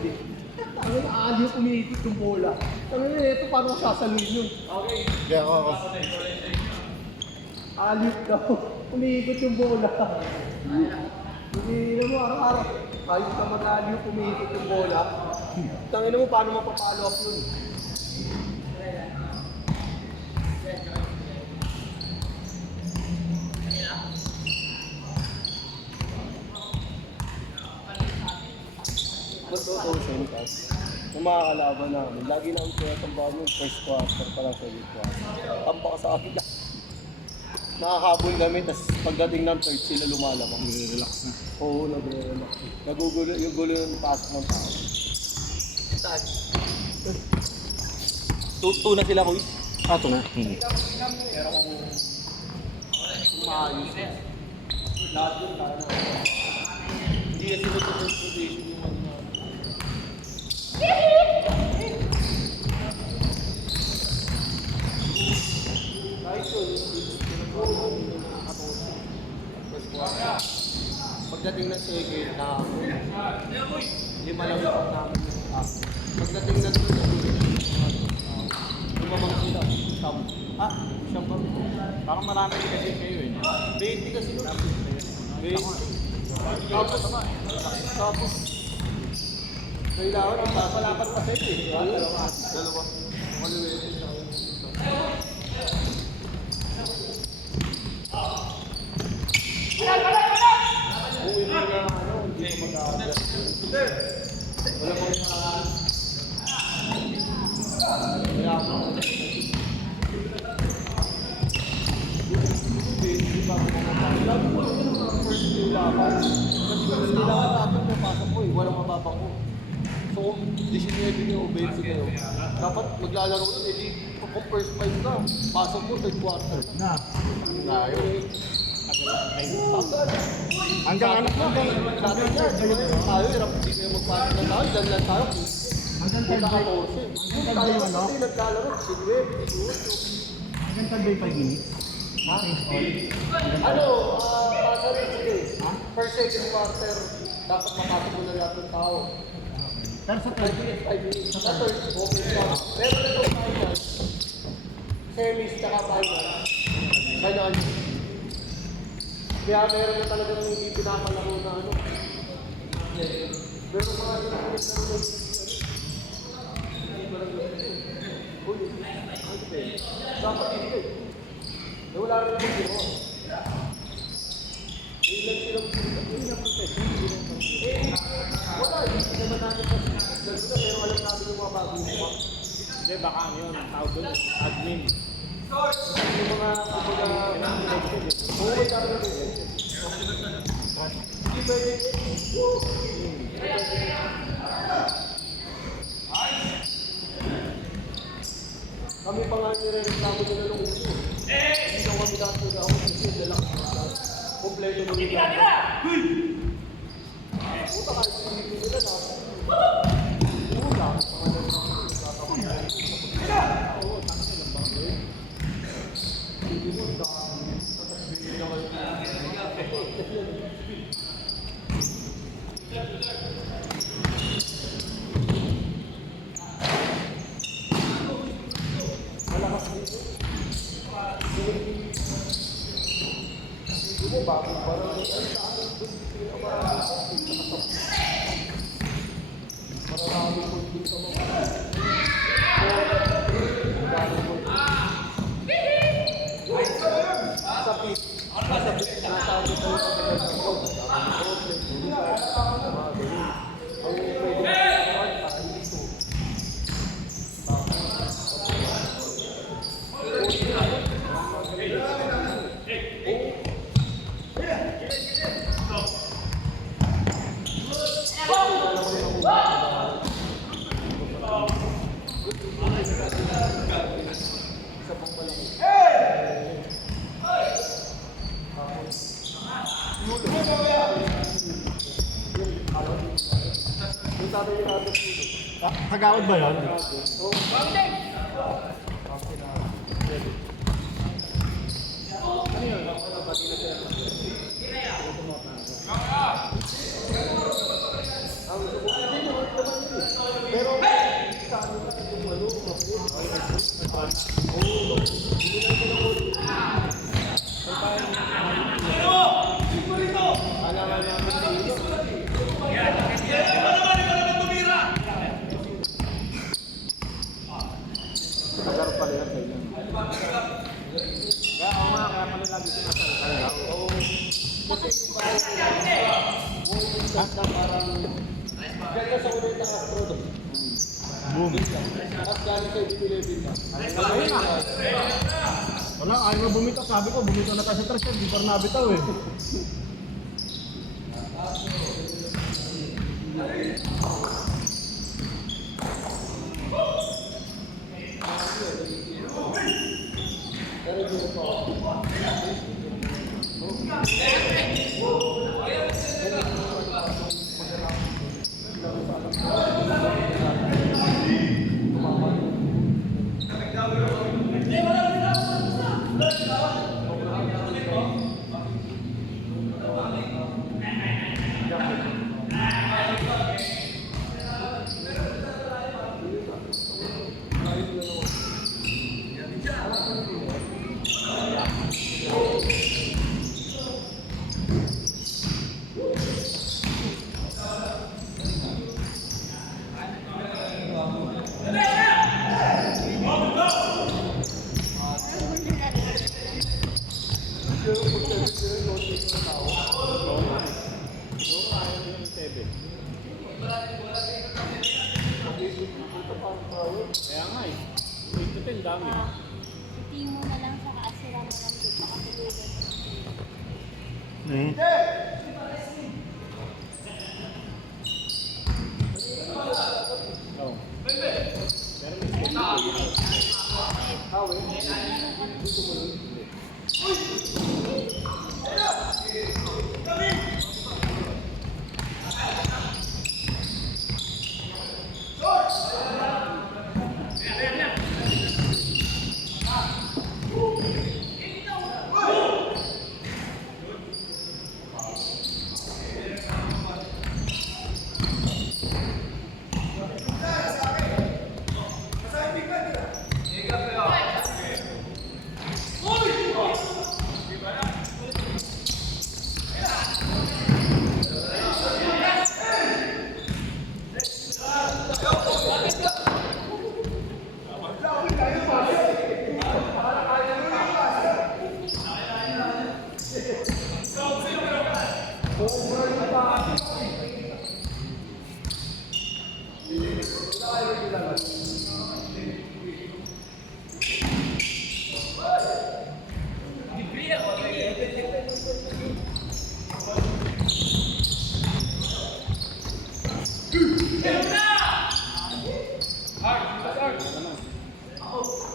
Tangin na aliw umiikot yung bola. Tangin na ito, paano sasaluin yun? Okay. Hindi ako. Aliw daw. Umiikot yung bola. Hindi na mo araw-araw. Ayos na mag-aliw umiikot yung bola. Tangin na mo, paano mapapalo up yun? Kung makakalaban namin, lagi namin tinatambahan yung first quarter pa lang sa second quarter. Tamba ka sa akin. Nakakahabol kami, tapos pagdating ng third sila lumalamang. Relax na. Oo, nagre-relax. Nagugulo yung gulo yung pasok ng tao. Saan? Two na sila, Kuy. Ito na. Pero kung maayos na. Lahat yun, kaya na. Hindi na sila sa first position yung ano na. Kahit yun, pagdating na second, lima lang yung namin. Pagdating na lumamang sila. Siyam ba? Parang marami kasi kayo eh. 20 kasi yun. 20. Tapos, kailangan ang papalapat pa sa'yo eh. Dalawa. Maluwin. Uwi mo na hindi mo mag-aagal. Wala pang kaya ako. Lagi mo lang yung mga first day laban. Kasi kailangan dapat may pasok mo eh. Walang mababa ko. So kung 19 yung obedsi kayo, dapat maglalaro nun eh. Kung first five ka, pasok mo third quarter. Na. Tayo eh. Hanggang ano? Dati niya, tayo, hirap hindi kayo magpasok na tayo, dyan lang tayo. Hanggang third Punta ka bay. 14. Tayo kasi naglalaro, sige, Hanggang third bay 5 minutes. ha? Ano, pasarin sige. First, second quarter, dapat makasok mo na lahat ng tao. Pero sa 5 third, minutes, 5 minutes. Sa third, okay pa. Pero itong final, semis, tsaka final, final. Kaya meron na talaga ng hindi pinakalaro na ano. Pero mga ano na hindi ba lang uy, dapat hindi. Wala rin yung gino. Ilan silang wala, hindi naman natin kasi pero alam natin yung mga bago mo. Hindi, baka ano yun, ang tawag doon, admin. Yung mga oo, may dapat rin. Hindi ba kami pa nga nire-reklamo nila nung uso. Hindi na kami dapat nag-ako kasi nila kompleto mo nila. Puta kahit hindi nila na. Wala. Oo, tanong nilang bang eh. Hindi mo dami. Hindi na kayo. Malakas dito. Hindi mo bago parang ay sa akin doon mararami po dito mo. Sa pit. Sa pit. Nasa akin po sa pagkakas ng road. Ang pwede dito. Kagawad ba yun? ka sa ulit ng Astro doon. Boom. At galing kay Bilibin na. Ayun na. Wala, ayaw na bumitaw. Sabi ko, bumitaw na tayo sa trash. Di pa rin nabitaw eh. Pero hindi pa ako. Kaya nga eh. 8 to 10 dami. Hindi mo na lang sa kaasiran mo lang dito makatulugan. Eh. Oo.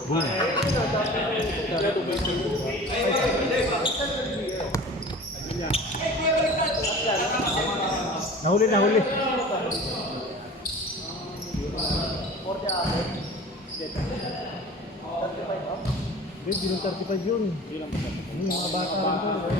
Boom. Nahuli, nahuli. 40 atin. 35 up. Hindi lang 35 yun. Hindi lang ba ito? Yung mga bata rin to.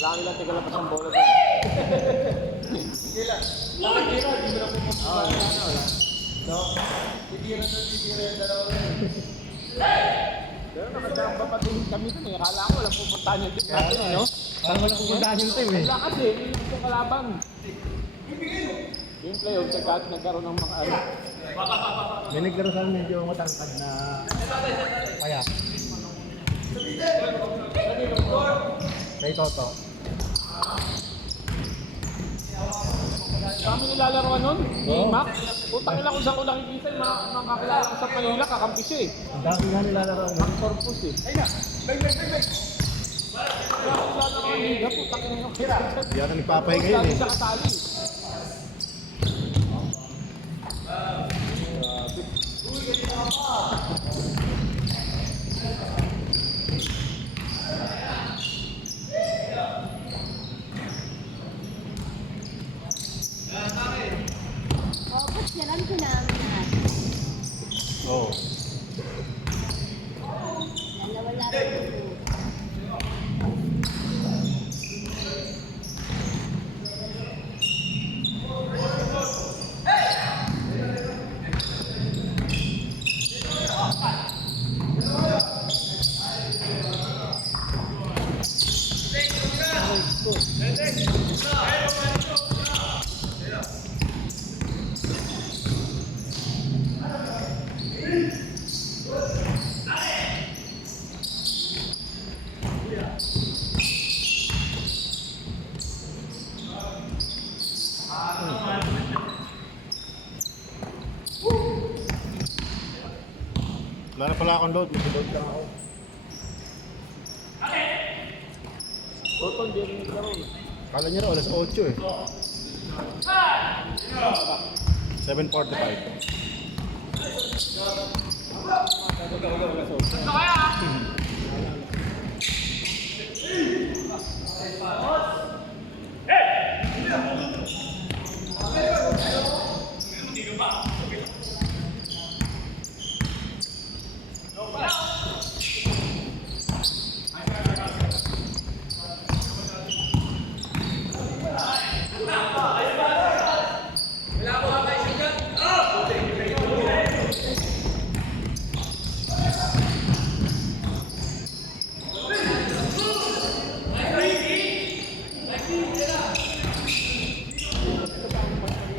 Kailangan nila tigalabas ang bola. Sige lang. Nakakira, hindi mo na pumunta. Wala. No? Titira na titira yung dalawa rin. Pero nakasama pa patulog kami dun eh. Akala ko walang pupuntahan yung team natin eh, no? Parang walang pupuntahan yung team eh. Wala kasi, yun yung kalaban. Yung playoff, nagkaroon ng mga ano. May naglaro sa amin medyo matangkad na kaya. Kay Toto. Kami nilalaroan nun, ni Oo. Mac. Putang ina kung saan ko nakikita yung mga kakilala ko sa Manila, kakampi siya eh. Ang dami nga nilalaro. Ang corpus eh. Kaya kakilala ko yung liga, putang ina yung kira. Yata ni Papay ngayon eh. Sa katali. Tapos yaran ko namin na. Oo. Wala ko dito. Wala na pala akong load, mag-load lang ako. Total, di rin naglaro. Kala niya raw, alas 8 eh. 7:45.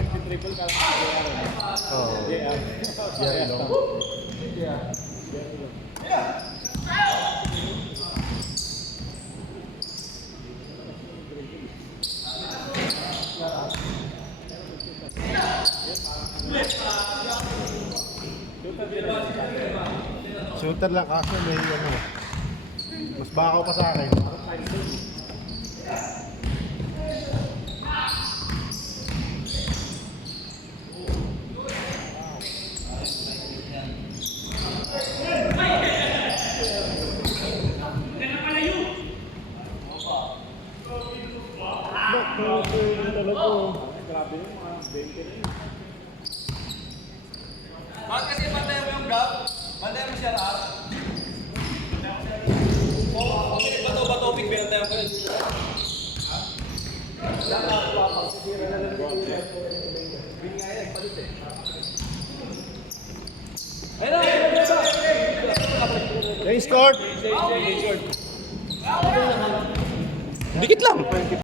Nag-triple ka lang. Oo. Yeah, long. Shooter lang kaso may ano. Mas bakaw pa sa akin. Grabe yung mga 20 na yun. Bakit kasi pantay mo yung gap? Pantay mo siya lahat? Oo, okay. Bato, big belt tayo ko yun. Yung score! Dikit lang.